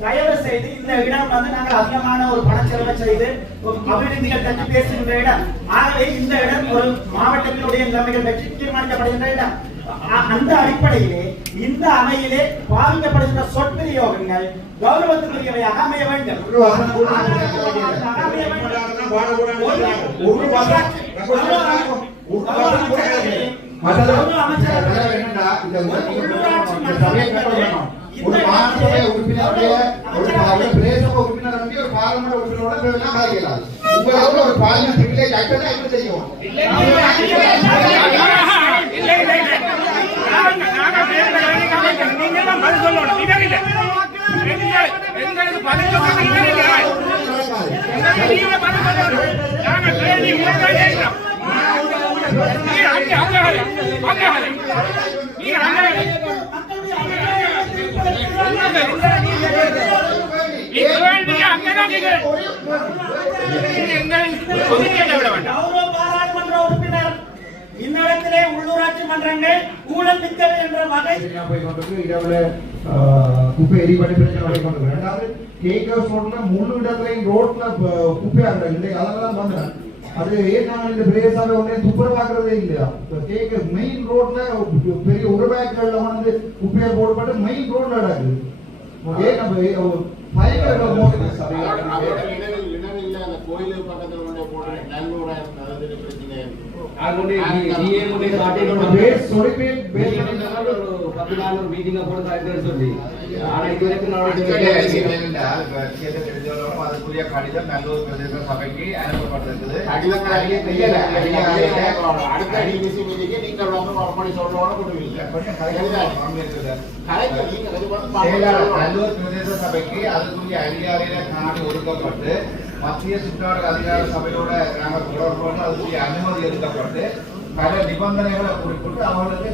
தயவு செய்து இந்த இடம் நாங்கள் அதிகமான ஒரு பணச்செலவை செய்து அபிவிருத்திகள் பற்றி பேசுகின்ற இடம். ஆகவே இந்த இடம் ஒரு மாவட்டத்தினுடைய நிலைமைகள் பற்றி தீர்மானிக்கப்படுகின்ற இடம். அந்த அடிப்படையிலே இந்த அணையிலே பாதிக்கப்படுகின்ற சொற்பிரயோகங்கள் கௌரவத்துக்குரியவையாக அமைய வேண்டும். ஒரு மாநில உறுப்பினருடைய ஒரு பிரதேச உறுப்பினர் ஒரு பாராளுமன்ற உறுப்பினரோட கலைக்கலாம். உங்களுக்கு ஒரு பார்லிமெண்ட் வில்லேஜ் ஆக்டா எப்படி தெரியும்? இந்நேரத்திலே உள்ளூராட்சி மன்றங்கள் ஊழல் மிக்கவை என்ற வகை குப்பை எரிபடி பிரச்சனை கொண்டு ரெண்டாவது கேக்கர்ஸ் ரோட்ல முழு இடத்துலையும் ரோட்ல குப்பையா இல்லை அதெல்லாம் வந்துடும். அது ஏற்கனவே இந்த பிரதேசாவை ஒன்றே துப்புரவாக்குறதே இல்லையா? கேக்க மெயின் ரோட்ல பெரிய உருவாக்கங்கள்ல வந்து குப்பையை போடப்பட்டு மெயின் ரோட்ல நடக்குது. ஏன் நம்ம பயங்கர கோயில் பக்கத்துல போடுற நல்லூர பிரச்சனை மீட்டிங் சொல்லி அதுக்குரிய கடிதம் நல்லூர் பிரதேச சபைக்கு அனுப்பப்பட்டிருக்குது. நல்லூர் பிரதேச சபைக்கு அதுக்குரிய அதிகாரியில காணி ஒதுக்கப்பட்டு மத்திய சுற்றாடல் அதிகார சபையோட நாங்கள் தொடர்பு அதுக்குரிய அனுமதி எடுக்கப்பட்டு பல நிபந்தனைகளை குறிப்பிட்டு அவர்களுக்கு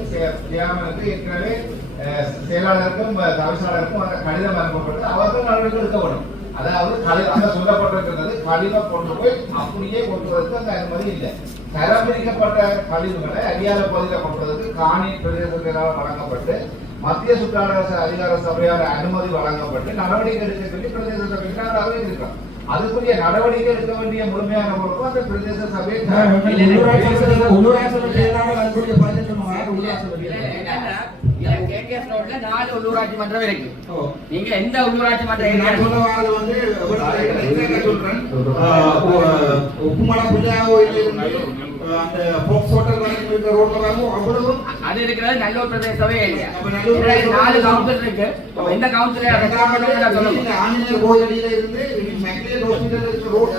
சேமனுக்கு ஏற்கனவே செயலாளருக்கும் தவிசாளருக்கும் அந்த கடிதம் அனுப்பப்பட்டு அவர்கள் நடவடிக்கை எடுக்கப்படும். அதாவது அங்க சொல்லப்பட்டிருக்கிறது கழிவை கொண்டு போய் அப்படியே கொண்டுவதற்கு அந்த அனுமதி இல்லை. தரம் பிரிக்கப்பட்ட கழிவுகளை அதிகார பகுதியில் கொண்டுவதற்கு காணி பிரதேசங்களால் வழங்கப்பட்டு மத்திய சுற்றாடல் அதிகார சபையால் அனுமதி வழங்கப்பட்டு நடவடிக்கை எடுக்க சொல்லி பிரதேச சபைக்கு நாங்கள் இருக்கிறோம். அதுக்குரிய நடவடிக்கை எடுக்க வேண்டிய முழுமையான பொறுப்பு அந்த பிரதேச சபை. உள்ளூராட்சி மன்றம் இருக்கு. நீங்க எந்த உள்ளூராட்சி மன்றம் உப்புமலை புஜா அந்த போக்ஸ் ஹோட்டல் ரோட்ல அது இருக்கிறது நல்லூர் பிரதேசமே இல்லையா? 4 கவுன்சில் இருக்கு. எந்த கவுன்சிலர் ஆஞ்சநேயர் கோயிலில இருந்து ரோட்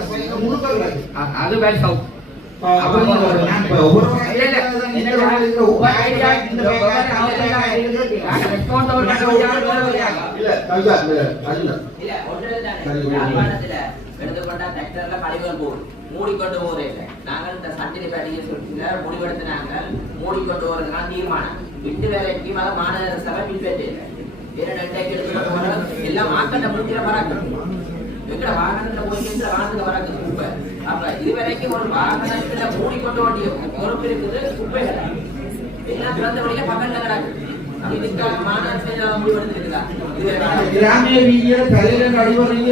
அது வெல் சவுத். மூடிக்கொண்டு போறே இல்லை. நாங்கள் இந்த சட்டினை அடிக்க சொல்லிட்டு முடிவெடுத்து மூடிக்கொண்டு போறதுனால தீர்மானம் விட்டு வேலைக்கு மாநகர சபை பின்பற்ற எல்லாம் மாக்கண்ட முடிக்கிற பராக்கணும் எங்கட வாகனத்துல போய் வாகனத்துல வராது குப்பை. அப்ப இதுவரைக்கும் ஒரு வாகனத்துல மூடிக்கொண்டு வேண்டிய பொறுப்பு இருக்குது. குப்பைகள் எல்லாம் திறந்தபடியே பக்கத்துல கிடக்கு. கிராமிய வீதியில தலையில நடுவீங்க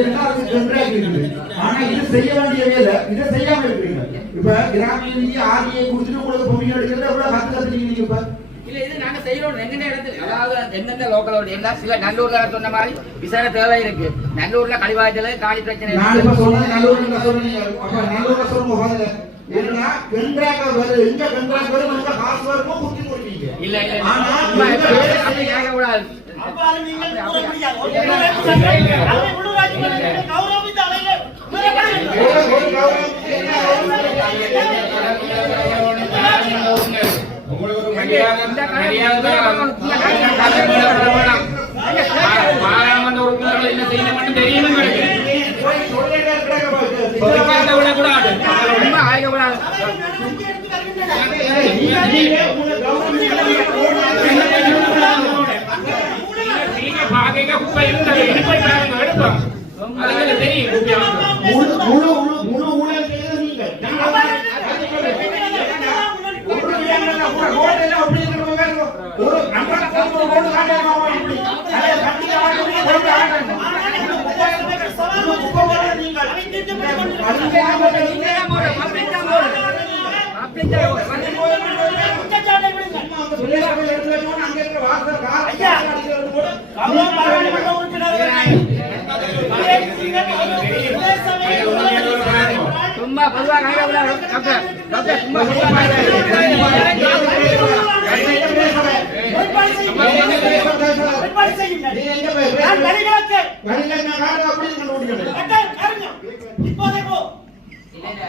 ஆனா இது செய்ய வேண்டிய வேலை இதை செய்யாம இருக்கிறீங்க. இப்ப கிராமிய வீதி ஆதியை குடிச்சிட்டு உங்களுக்கு பொம்மை எடுக்கிறது எவ்வளவு கத்துக்கிறீங்க. இப்ப இல்ல இது நாங்க செய்யறோம் எங்கென்ன இடத்துல அதாவது எந்தெந்த லோக்கல் எல்லாம் சில நல்லூர்ல சொன்ன மாதிரி விசாரணை தேவை இருக்கு. நல்லூர்ல கழிவாய்ச்சல் காலி பிரச்சனை நல்லூர்ல சொல்லுங்க. ஏன்னா கென்றாக வருது எங்க கென்றாக வருது உங்க காசு வருமோ குத்தி போடுவீங்க. இல்ல இல்ல ஆனா கேட்க கூடாது. அப்பால நீங்க போட முடியாது. அது உள்ளூராட்சி மன்றத்திலே கௌரவித்த அலையிலே உங்களுக்கு ஒரு மரியாதை பாராளுமன்ற உறுப்பினர்கள் என்ன செய்யணும் மட்டும் தெரியும். குப்பை முழு ஊழல் செய்தது நீங்கள். ஒரு சும்மா பொதுவாக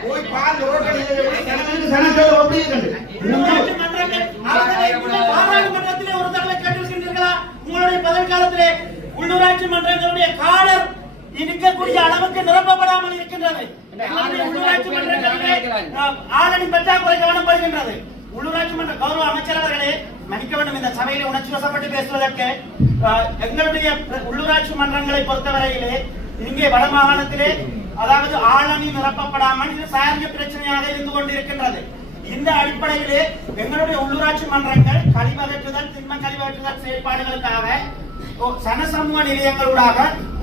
போய் பால் பாராளுமன்றத்திலே ஒரு தடவை கேட்டிருக்கின்றீர்களா? உங்களுடைய பதவி காலத்திலே உள்ளூராட்சி மன்றங்களுடைய காடர் இருக்கக்கூடிய அளவுக்கு நிரப்பப்படாமல் இருக்கின்றது. உள்ளூராட்சி மன்றங்களிலே ஆளணி பற்றாக்குறை கவனப்படுகின்றது. உள்ளூராட்சி மன்ற கௌரவ அமைச்சர் அவர்களே, மன்னிக்க வேண்டும், இந்த சபையிலே உணர்ச்சி வசப்பட்டு பேசுவதற்கு. எங்களுடைய உள்ளூராட்சி மன்றங்களை பொறுத்தவரையிலே இங்கே வட மாகாணத்திலே அதாவது ஆளணி நிரப்பப்படாமல் இது சாரிய பிரச்சனையாக இருந்து கொண்டிருக்கின்றது. இந்த அடிப்படையிலே எங்களுடைய உள்ளூராட்சி மன்றங்கள் கழிவகற்றுதல், திண்ம கழிவகற்றுதல் செயல்பாடுகளுக்காக சனசமூக நிலையங்களூடாக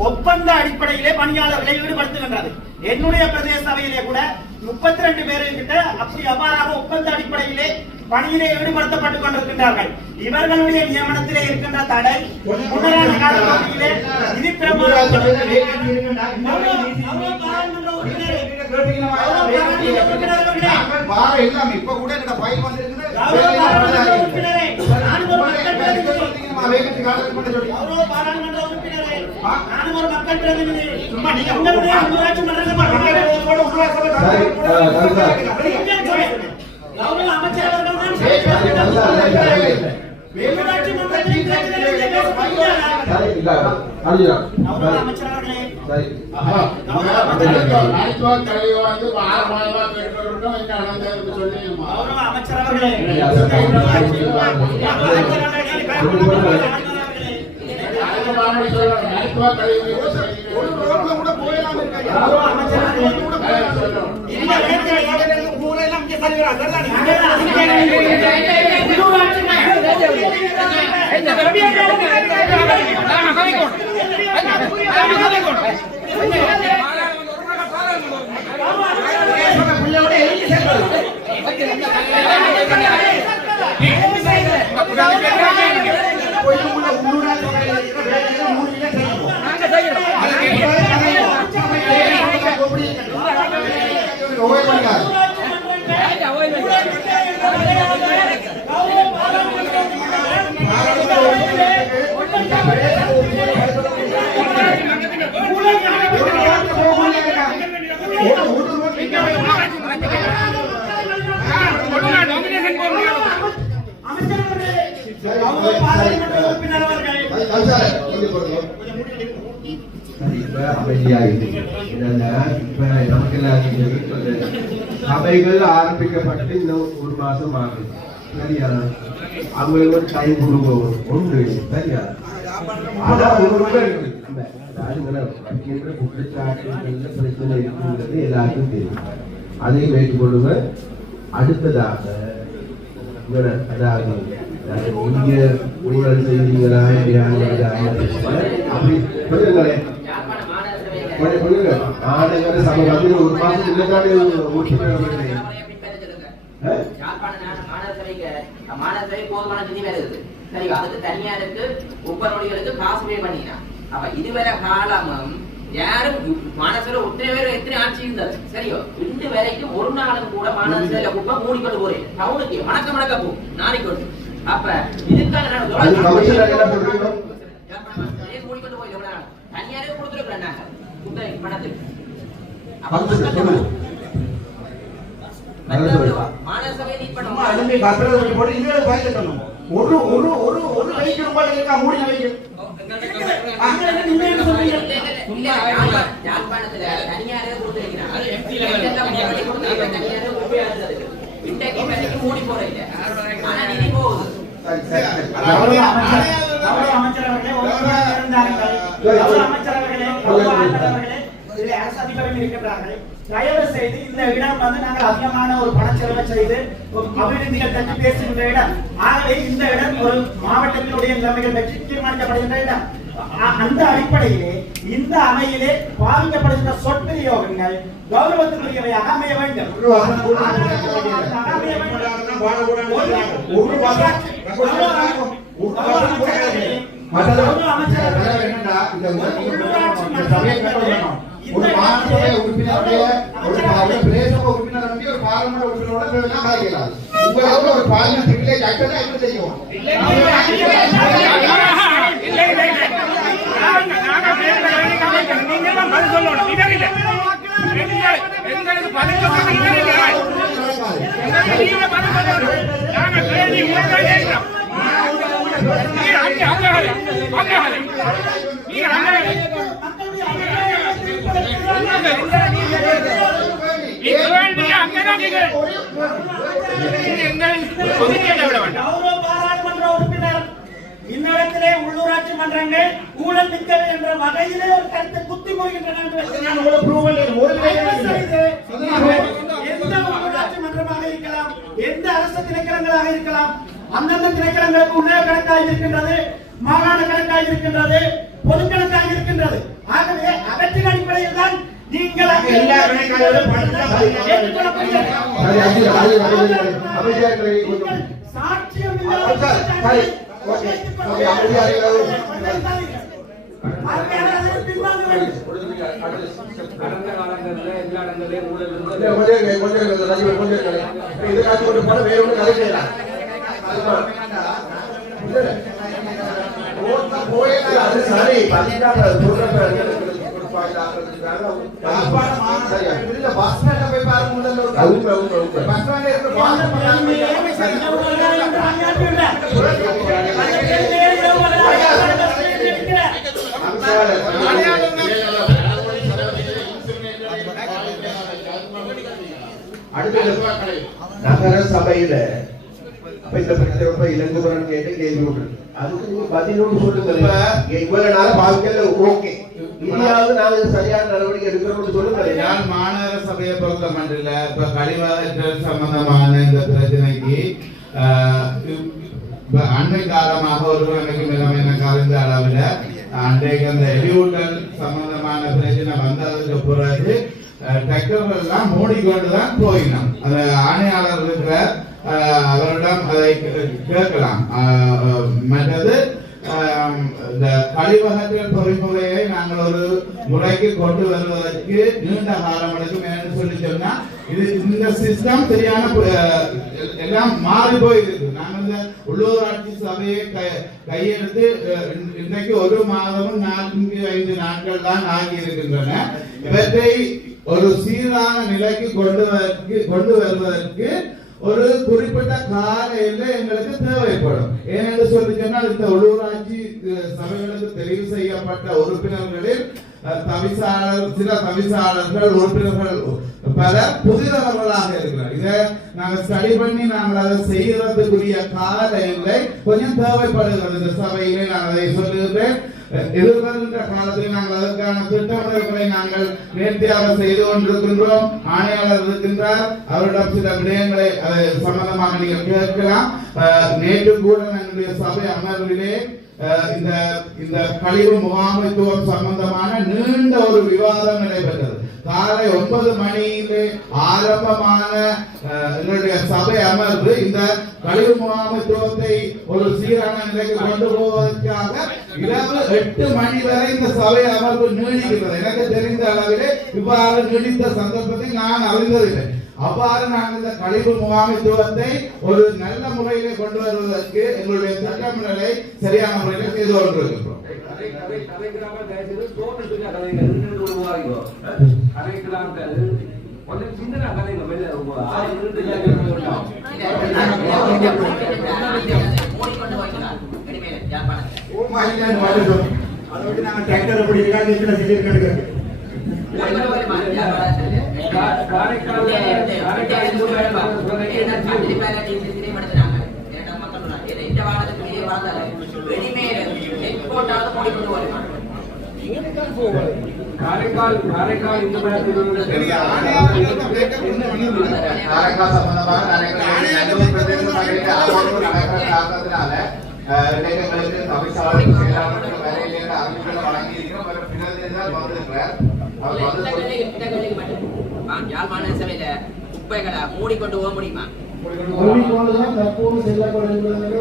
ஒப்பந்த அடிப்படையிலே பணியாளர்களை ஈடுபடுத்துகின்றது. என்னுடைய பிரதேச சபையிலே கூட 32 பேர்கிட்ட அப்படி அவ்வாறாக ஒப்பந்த அடிப்படையிலே பணியிலே ஈடுபடுத்தப்பட்டுக் கொண்டிருக்கின்றார்கள். இவர்களுடைய நியமனத்திலே இருக்கின்ற தடை முன்னரான காலப்பகுதியிலே நிதி மக்கள் பிரதிநிதி உள்ளூராட்சி சபைகள் ஆரம்பிக்கப்பட்டு இன்னும் ஒரு மாசம் ஆகுது. சரியா? அவங்களுக்கு ஒரு டைம் கொடுங்க ஒன்று. சரியா? அதான் ஒரு குற்றச்சாட்டுகள்ல பிரச்சனை இருக்குங்கிறது எல்லாருக்கும் தெரியும். அதையும் வைத்துக்கொள்ளுங்க. அடுத்ததாக அதாவது நீங்க ஊழல் செய்வீங்களா அப்படி சொல்லுங்களேன். ஆணையர சபை வந்து ஒரு மாசம் இல்லைனாலே மாநகரசபை போதுமான நிதி வேலை இருக்குது. சரி, அதுக்கு தனியாருக்கு ஒப்பந்தங்களுக்கு காசு பே பண்ணினா. அப்ப இதுவரை காலமும் யாரும் மாநகர ஒத்தனை பேர் எத்தனை ஆட்சி இருந்தது. சரியோ, இன்று வரைக்கும் ஒரு நாளும் கூட மாநகர குப்பை மூடிக்கொண்டு போறேன். டவுனுக்கு வணக்கம் வணக்கம் போ நாளைக்கு. அப்ப இதுக்காக மூடிக்கொண்டு போய் தனியாரே கொடுத்துருக்கிறேன் நாங்க குப்பை பணத்துக்கு. மாநகரசபை நீட் பண்ணுவோம். ஒரு ஒரு ஒரு ஒரு வைக்க ரூபாய் இருக்கா மூடி வைக்க யாழ்ப்பாணத்துல தனியாரே கொடுத்துருக்கிறாங்க. மூடி போறீங்க. ஆனா நிதி போகுது. அமைச்சரவர்களே இதில் அரசு அதிகாரிகள் இருக்கின்றார்கள். தயவு செய்து இந்த இடம் நாங்கள் அதிகமான ஒரு பணச்செலவை செய்து அபிவிருத்திகள் பற்றி பேசுகின்ற இடம். ஆகவே இந்த இடம் ஒரு மாவட்டத்தினுடைய நிலைமைகள் பற்றி தீர்மானிக்கப்படுகின்ற இடம். அந்த அடிப்படையிலே இந்த அவையிலே பாதிக்கப்படுகின்ற சொற்பிரயோகங்கள் கௌரவத்துக்குரியவையாக அமைய வேண்டும். ஒரு மாநில உறுப்பினருடைய ஒரு பிரதேச உறுப்பினர் ஒரு பார்லிமெண்ட் உறுப்பினரோட கலைக்கலாம். உங்களுக்கு ஒரு பார்லிமெண்ட் வில்லேஜ் ஆக்டர் என்ன செய்யும்? இந்நிலத்திலே உள்ளூராட்சி மன்றங்கள் ஊழல் மிக்கவை என்ற வகையிலே ஒரு கருத்தை குத்தி போகின்றன. எந்த உள்ளூராட்சி மன்றமாக இருக்கலாம், எந்த அரசு திணைக்களங்களாக இருக்கலாம், அந்தந்த திணைக்களங்களுக்கு உணவு கணக்காக இருக்கின்றது, மாகாண கணக்காக இருக்கின்றது, பொது கணக்காக இருக்கின்றது. ஆகவே அவற்றின் அடிப்படையில் தான் நீங்கள் சாட்சியம் நகர சபையில இந்த பிரச்சனை இளங்குமரன் கேட்டு கேள்வி விட்டு அதுக்கு பதிலோடு சொல்லுங்க. இவ்வளவு நாள் பாவிக்கல ஓகே, இனியாவது நாங்கள் சரியான நடவடிக்கை எடுக்கிறோம்னு சொல்லுங்க. நான் மாநகர சபையை பொறுத்த மட்டும் இப்ப கழிவகற்றல் சம்பந்தமான இந்த பிரச்சனைக்கு அண்மை காலமாக ஒருவருக்கு மிகமான கலந்த அளவில் அன்றைக்கு அந்த எரியூட்டல் சம்பந்தமான பிரச்சனை வந்ததுக்கு பிறகு டிராக்டர்கள் எல்லாம் மூடிக்கொண்டுதான் போயினோம். அந்த ஆணையாளர் இருக்கிற அவரிடம் அதை கேட்கலாம். மற்றது இந்த கழிவகற்றல் பொறிமுறையை நாங்கள் ஒரு முறைக்கு கொண்டு வருவதற்கு நீண்ட காலம் எடுக்கும் என்று சொல்லி சொன்னா இது இந்த சிஸ்டம் சரியான எல்லாம் மாறி போயிருக்கு. நாங்கள் இந்த உள்ளூராட்சி சபையை கையெடுத்து இன்றைக்கு ஒரு மாதமும் 4-5 நாட்கள் தான் ஆகி இருக்கின்றன. இவற்றை ஒரு சீரான நிலைக்கு கொண்டு வருவதற்கு ஒரு குறிப்பிட்ட கால எல்லை எங்களுக்கு தேவைப்படும். ஏனென்று சொல்லி சொன்னால் இந்த உள்ளூராட்சி சபைகளுக்கு தெரிவு செய்யப்பட்ட உறுப்பினர்களில் சில தவிசாளர்கள் உறுப்பினர்கள் பல புதிதவர்களாக இருக்கிறார். இதை நாங்கள் ஸ்டடி பண்ணி நாங்கள் அதை செய்யறதுக்குரிய கால எல்லை கொஞ்சம் தேவைப்படுகிறது. இந்த சபையிலே நான் அதை சொல்லுகிறேன். எதிர்வருகின்ற காலத்தில் நாங்கள் அதற்கான திட்டமிடல்களை நாங்கள் நேர்த்தியாக செய்து கொண்டிருக்கின்றோம். ஆணையாளர் இருக்கின்றார், அவரிடம் சில விடயங்களை அதை சம்பந்தமாக நீங்கள் கேட்கலாம். நேற்று கூட எங்களுடைய சபை அமர்விலே இந்த கழிவு முகாமைத்துவம் சம்பந்தமான நீண்ட ஒரு விவாதம் நடைபெற்றது. காலை 9 மணியிலே ஆரம்பமான எங்களுடைய சபை அமர்வு இந்த கழிவு முகாமைத்துவத்தை ஒரு சீரான நிலைக்கு கொண்டு போவதற்காக இரவு 8 மணி வரை இந்த சபை அமர்வு நீடிக்கிறது. எனக்கு தெரிந்த அளவிலே இவ்வாறு நீடித்த சந்தர்ப்பத்தை நான் அறிந்ததில்லை. அவ்வாறு நாங்கள் இந்த கழிவு முகாமைத்துவத்தை ஒரு நல்ல முறையிலே கொண்டு வருவதற்கு எங்களுடைய திட்டமிடலை சரியான முறையில் செய்து கொண்டிருக்கிறோம். காரைக்கால் இந்த மாதிரி காரைக்கால் சம்பந்தமாக நல்லூர் பிரதேச சபையில அவர்களும் நடக்கிற காரணத்தினால இளைஞர்களுக்கு தவிசாளர் செயலாளர்கள் வேலையிலேயே அறிவிப்புகளை வழங்கி இருக்கிறோம். பின்னர் வந்திருக்கிறார். அவர் வந்து யாழ் மாநகர சபையில குப்பைகளை மூடிக்கொண்டு போக முடியுமா? மூடிக்கொண்டுதான் தற்போது செல்லப்படுகிறது.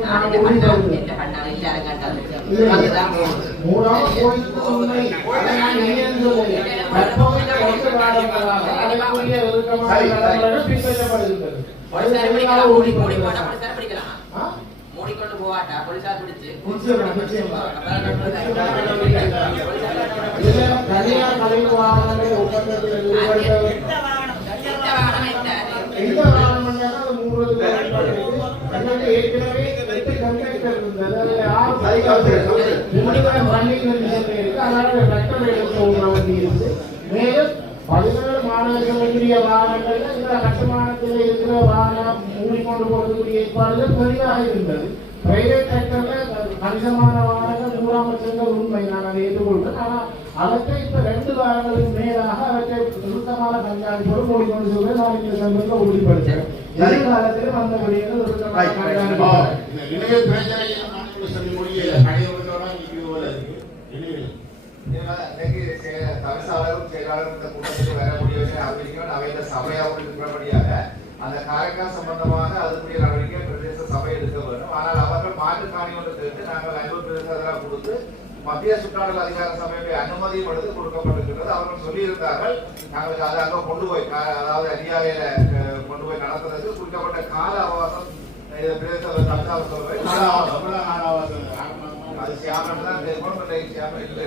மூடாம போயிட்டு உண்மை. அதை நான் இல்லைன்னு சொல்லல. தற்போது அதற்குரிய ஒழுக்கமான நடைமுறைகள் பின்பற்றப்படுகின்றது. மூடிக்கொண்டு போவாட்டா போலீசார் பிடிச்சு தனியார் கழிவு வாகனங்களை ஒப்பந்தத்தில் எந்த வாகனம் பண்ணாலும் அது மூடுவதற்கு ஏற்கனவே 8 கண்டக்டர் இருந்தது. அதில் 6 ரன்னிங் இருக்கு. அதனால கட்டணம் எடுக்க ஒரு வண்டி இருக்கு. மேலும் 17 மாநகரங்களுக்குரிய வாகனங்கள்ல இந்த கட்டுமானத்தில் இருக்கிற வாகனம் மூடிக்கொண்டு போகக்கூடிய ஏற்பாடுகள் பெரிதாக இருந்தது. பிரைவேட் செக்டர்ல கணிசமான வாகனங்கள் மூடாமல் சென்றது உண்மை, நான் அதை ஏற்றுக்கொள்கிறேன். ஆனால் அவற்றை இப்ப 2 வாரங்களுக்கு மேலாக அவற்றை சுத்தமான கண்காணிப்போடு மூடிக்கொண்டு செல்வது நான் இந்த சம்பந்தத்தை உறுதிப்படுத்துகிறேன். எதிர்காலத்தில் அந்த வழியில் சுத்தமான கண்காணிப்பு தவிசாளரும் செயலாளரும் இந்த கூட்டத்தில் வர முடியவில்லை அறிவிக்கிறோம். அவை இந்த சபையாக இருக்கிறபடியாக அந்த காரைக்கால் சம்பந்தமாக அதுக்குரிய நடவடிக்கை பிரதேச சபை எடுக்க வேண்டும். ஆனால் அவர்கள் மாற்று காணி ஒன்று தெரிவித்து நாங்கள் 50 பிரதேச கொடுத்து மத்திய சுற்றாடல் அதிகார சபையுடைய அனுமதியும் எடுத்து கொடுக்கப்பட்டிருக்கிறது. அவர்கள் சொல்லியிருந்தார்கள் நாங்களுக்கு அதை அங்கே கொண்டு போய் அதாவது அதிகாரியில கொண்டு போய் நடத்துறதுக்கு குறிக்கப்பட்ட கால அவகாசம் பிரதேச அது சியாமன் தான் சியாமன் இல்லை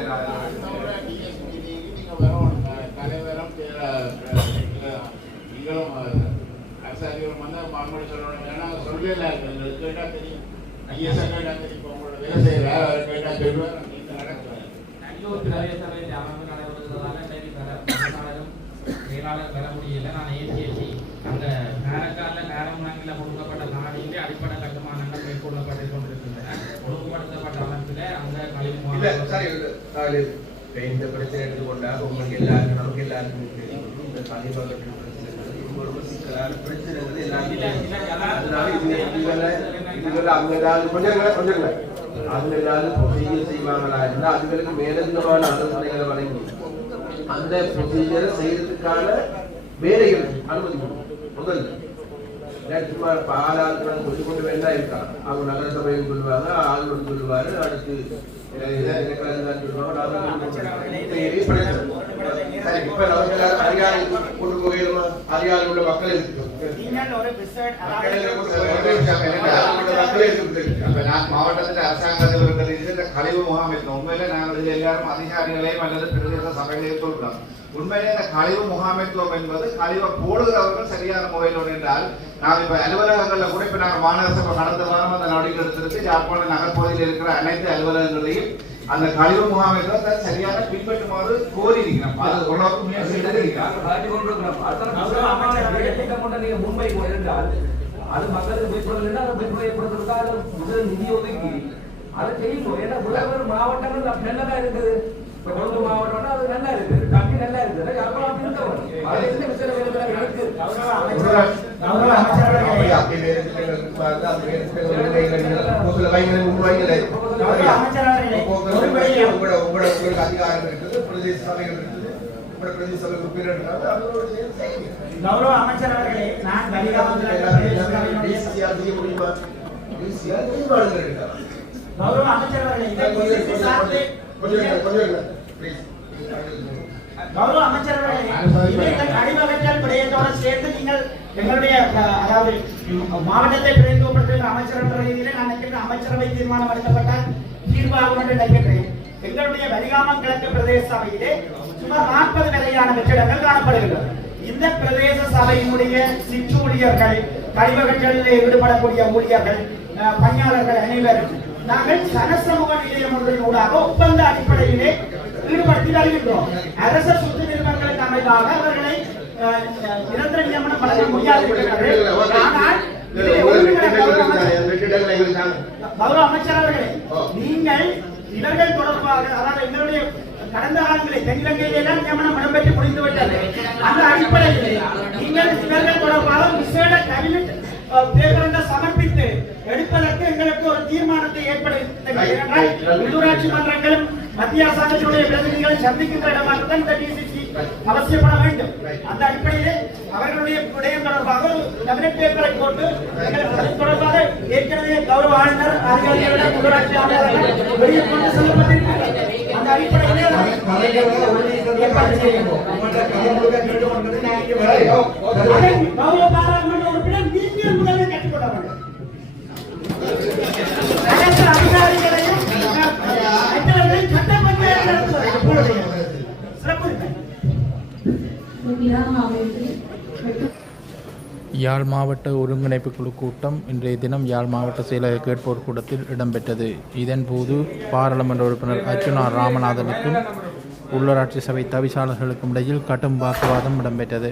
தலைவரும் நீங்களும் அரசாங்கம் வந்து மறுமொழி சொல்லணும். ஏன்னா சொல்லல கேட்டா தெரியும், ஐஎஸ்ஆ கேட்டா தெரியும். இப்போ உங்களோட வேலை செய்யற கேட்டா தெரியும். நல்லூர் பிரதேச சபையில் அமைப்பு நடைபெறுவதால செயலாளர் பெற முடியல. நான் ஏசிஎஸ்சி அந்த காரைக்காலில் காரமங்கல கொடுக்கப்பட்ட நாடிலே அடிப்படை கட்டுமானங்கள் மேற்கொள்ளப்பட்டு கொண்டிருக்கின்றன. ஒழுங்குபடுத்தப்பட்ட அமைப்பில் அந்த கழிவு இந்த பிரச்சனை எடுத்துக்கொண்டா உங்களுக்கு எல்லாருக்கும் நமக்கு எல்லாருக்கும் தெரியும். இந்த கழிவகற்று பிரச்சனை சிக்கலான பிரச்சனைகள் அவங்க ஏதாவது ப்ரொசீஜர் செய்வாங்களா இருந்தால் அதுகளுக்கு மேலதிகமான ஆலோசனைகளை வழங்கி அந்த ப்ரொசீஜரை செய்யறதுக்கான வேலைகள் அனுமதி முதல்ல சும்மா பாலாளுடன் சொல்லி கொண்டு வேண்டாம் இருக்காங்க. அவங்க நகர சபையில் சொல்லுவாங்க, ஆளுநர் சொல்லுவாரு, அடுத்து அதிகாரி உள்ள மக்கள் மாவட்டத்தில் அரசாங்கத்தில் கழிவு முகாம் இருக்கோம். உண்மையில நாங்கள் இதில் எல்லாரும் அதிகாரிகளையும் அல்லது பிரதேச சபைகளையும் சொல்றோம். உண்மையிலே இந்த கழிவு முகாமைத்துவம் என்பது கழிவை போடுகிறவர்கள் சரியான முறையில் என்றால் நாங்கள் இப்ப அலுவலகங்களில் கூட இப்ப நாங்கள் மாநகர சபை கடந்த வாரம் அந்த நடவடிக்கை எடுத்திருக்கு. யாழ்ப்பாண நகர்பகுதியில் இருக்கிற அனைத்து அலுவலகங்களையும் அந்த கழிவு முகாமைத்துவத்தை சரியாக பின்பற்றுமாறு கோரி இருக்கிறோம். அது ஓரளவுக்கு முயற்சி எடுத்திருக்கிறார். மும்பை இருந்தால் அது மக்களுக்கு ஏற்படுத்துறதுக்காக முதல் நிதி ஒதுக்கி அதை செய்யணும். ஏன்னா முதல்வர் மாவட்டங்கள் நல்லதா இருக்குது. இப்ப கொழும்பு மாவட்டம்னா அது நல்லா இருக்கு, கம்பி நல்லா இருக்குது. யாரும் இருக்கணும் அது எந்த விஷயம் இருக்கு. உங்களுக்கு அதிகாரம் இருக்குது, பிரதேச சபைகள் இருக்குது, பிரதேச சபை உறுப்பினர் கௌரவ அமைச்சர் அவர்களே, நான் கௌரவ அமைச்சர் அவர்களே, கௌரவ அமைச்சர் அவர்களே, கடிமகற்றல் விடயத்தோடு சேர்த்து நீங்கள் எங்களுடைய அதாவது மாவட்டத்தை பிரதிநிதித்துவப்படுத்துகிற அமைச்சர் என்ற ரீதியிலே நான் நினைக்கிறேன் அமைச்சரவை தீர்மானம் எடுக்கப்பட்ட தீர்வாகும் என்று நினைக்கின்றேன். எங்களுடைய வலிகாமம் கிழக்கு பிரதேச சபையிலே சுமார் 40 வரையான வெற்றிடங்கள் காணப்படுகின்றன. இந்த பிரதேச சபையினுடைய சிற்றூழியர்கள், கழிவகற்றலில் ஈடுபடக்கூடிய ஊழியர்கள், பணியாளர்கள் அனைவரும் நாங்கள் சனசமூக நிலையம் ஒன்றின் ஊடாக ஒப்பந்த அடிப்படையிலே ஈடுபடுத்தி வருகின்றோம். அரச சொத்து நிறுவனங்களுக்கு அமைவாக அவர்களை நிரந்தர நியமனம் வழங்க முடியாது. ஆனால் கௌரவ அமைச்சர் அவர்களே, நீங்கள் இவர்கள் தொடர்பாக அதாவது எங்களுடைய கடந்த காலங்களில் தென்னிலங்கையில எல்லாம் நியமனம் இடம்பெற்று முடிந்து விட்டது. அந்த அடிப்படையில் நீங்கள் இவர்கள் தொடர்பாக விசேட கேபினட் பேப்பரை சமர்ப்பித்து எடுப்பதற்கு எங்களுக்கு ஒரு தீர்மானத்தை ஏற்படுத்த உள்ளூராட்சி மன்றங்களும் மத்திய அரசாங்கத்தினுடைய பிரதிநிதிகளை சந்திக்கின்ற இடமாக தான் இந்த டிசிசி அவசியப்பட வேண்டும். அந்த அடிப்படையிலே அவர்களுடைய விடயம் தொடர்பாக ஒரு கேபினட் பேப்பரை போட்டு அது தொடர்பாக ஏற்கனவே கௌரவ ஆளுநர் அதிகாரிகளிடம் உள்ளூராட்சி ஆணையர்கள் வெளியே கொண்டு செல்லப்பட்டிருக்கிறது. அந்த அடிப்படையிலே ஏற்பாடு செய்யணும். கௌரவ பாராளுமன்ற உறுப்பினர் நீதியின் முதலே கற்றுக்கொள்ள வேண்டும். அரசு அதிகாரிகளையும் மற்றவர்களையும் சட்ட பஞ்சாயத்து நடத்துவது சிறப்பு. யாழ் மாவட்ட ஒருங்கிணைப்பு குழு கூட்டம் இன்றைய தினம் யாழ் மாவட்ட செயலக கேட்போர் கூட்டத்தில் இடம்பெற்றது. இதன்போது பாராளுமன்ற உறுப்பினர் அர்ச்சுனா ராமநாதனுக்கும் உள்ளூராட்சி சபை தவிசாளர்களுக்கும் இடையில் கடும் வாக்குவாதம் இடம்பெற்றது.